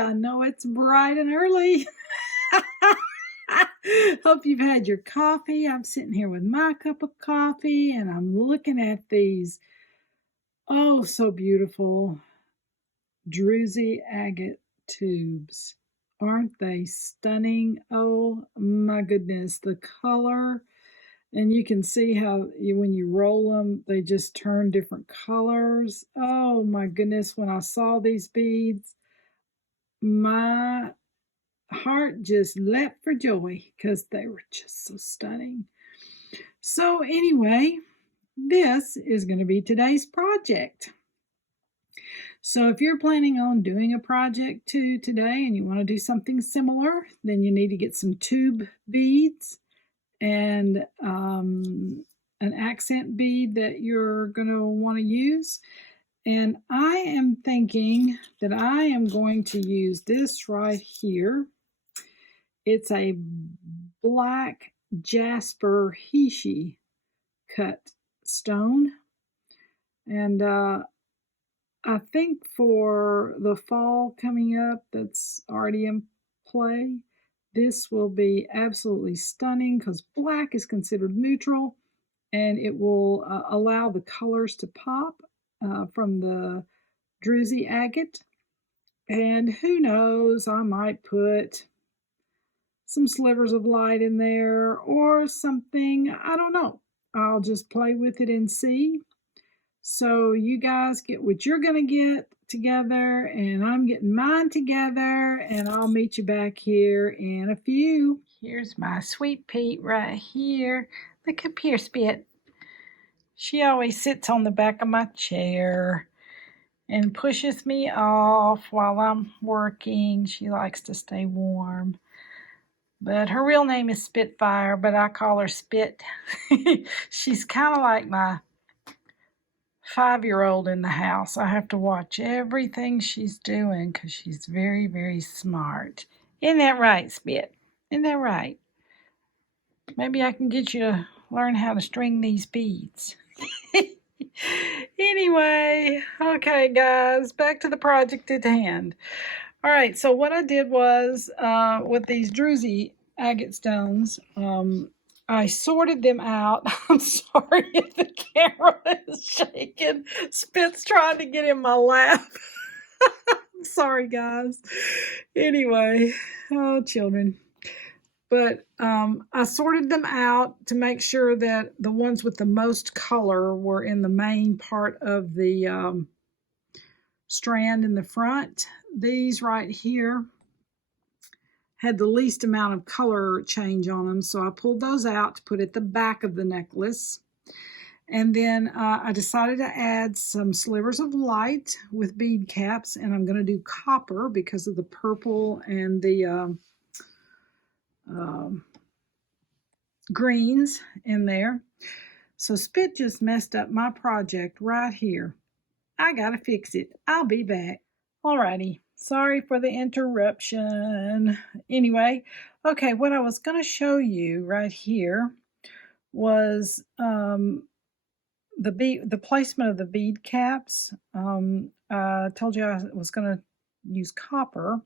I know it's bright and early. Hope you've had your coffee. I'm sitting here with my cup of coffee and I'm looking at these, oh, so beautiful Druzy agate tubes. Aren't they stunning? Oh my goodness, the color. And you can see how when you roll them, they just turn different colors. Oh my goodness, when I saw these beads, my heart just leapt for joy because they were just so stunning. So anyway, this is going to be today's project. So if you're planning on doing a project too today and you want to do something similar, then you need to get some tube beads and an accent bead that you're going to want to use. And I am thinking that I am going to use this right here. It's a black jasper Heishi cut stone. And I think for the fall coming up that's already in play, this will be absolutely stunning because black is considered neutral and it will allow the colors to pop from the Druzy agate. And who knows, I might put some slivers of light in there or something. I don't know. I'll just play with it and see. So you guys get what you're going to get together, and I'm getting mine together, and I'll meet you back here in a few. Here's my sweet Pete right here. Look up here, Spit. She always sits on the back of my chair and pushes me off while I'm working. She likes to stay warm. But her real name is Spitfire, but I call her Spit. She's kind of like my 5-year-old in the house. I have to watch everything she's doing because she's very, very smart. Isn't that right, Spit? Isn't that right? Maybe I can get you to learn how to string these beads. Anyway, okay, guys, back to the project at hand. All right, so what I did was with these Druzy agate stones, I sorted them out. I'm sorry if the camera is shaking. Spit's trying to get in my lap. I'm sorry, guys. Anyway, oh, children. But I sorted them out to make sure that the ones with the most color were in the main part of the strand in the front. These right here had the least amount of color change on them, so I pulled those out to put at the back of the necklace. And then I decided to add some slivers of light with bead caps, and I'm going to do copper because of the purple and the greens in there. So Spit just messed up my project right here. I gotta fix it. I'll be back. Alrighty, sorry for the interruption. Anyway, okay, what I was gonna show you right here was the placement of the bead caps. I told you I was gonna use copper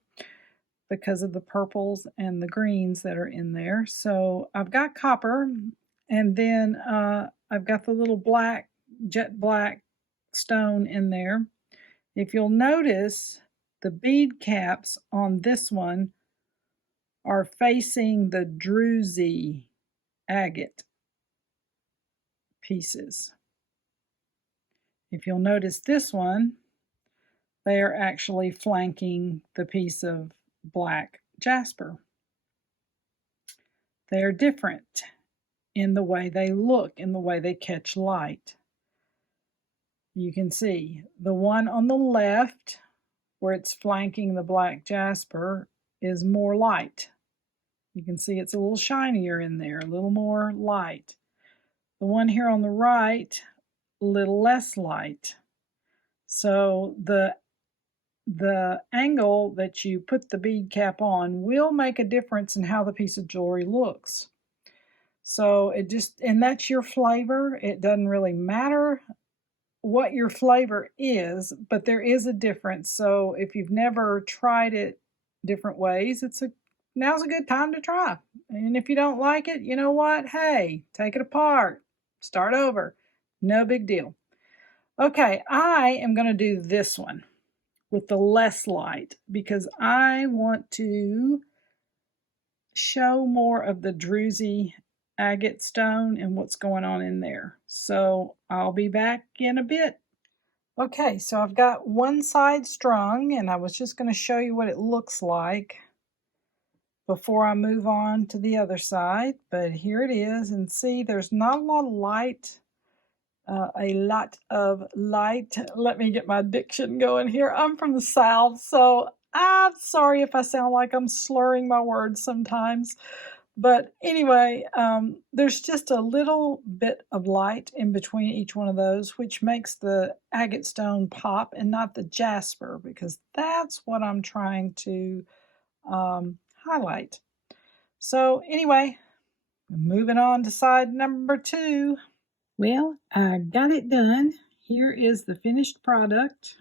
because of the purples and the greens that are in there. So I've got copper, and then I've got the little black, jet black stone in there. If you'll notice, the bead caps on this one are facing the Druzy agate pieces. If you'll notice this one, they are actually flanking the piece of black jasper. They are different in the way they look, in the way they catch light. You can see the one on the left, where it's flanking the black jasper, is more light. You can see it's a little shinier in there, a little more light. The one here on the right, a little less light. So the angle that you put the bead cap on will make a difference in how the piece of jewelry looks. So and that's your flavor. It doesn't really matter what your flavor is, but there is a difference. So if you've never tried it different ways, now's a good time to try. And if you don't like it, you know what? Hey, take it apart, start over. No big deal. Okay, I am going to do this one with the less light because I want to show more of the Druzy agate stone and what's going on in there. So I'll be back in a bit. Okay, so I've got one side strung, and I was just going to show you what it looks like before I move on to the other side. But here it is, and see, there's not a lot of light. Let me get my diction going here. I'm from the South, so I'm sorry if I sound like I'm slurring my words sometimes. But anyway, there's just a little bit of light in between each one of those, which makes the agate stone pop and not the jasper, because that's what I'm trying to highlight. So anyway, moving on to side number 2. Well, I got it done. Here is the finished product.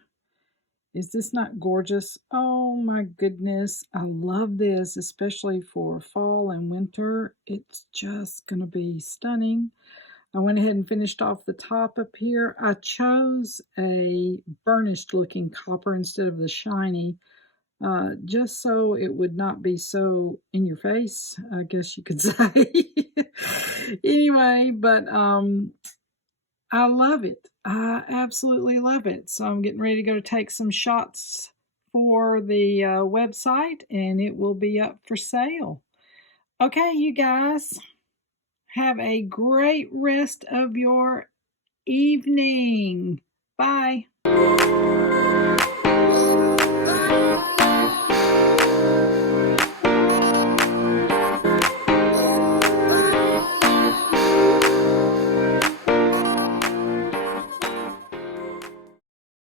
Is this not gorgeous? Oh my goodness. I love this, especially for fall and winter. It's just going to be stunning. I went ahead and finished off the top up here. I chose a burnished looking copper instead of the shiny, just so it would not be so in your face, I guess you could say. Anyway, but I love it. I absolutely love it. So I'm getting ready to go take some shots for the website, and it will be up for sale. Okay, you guys, have a great rest of your evening. Bye.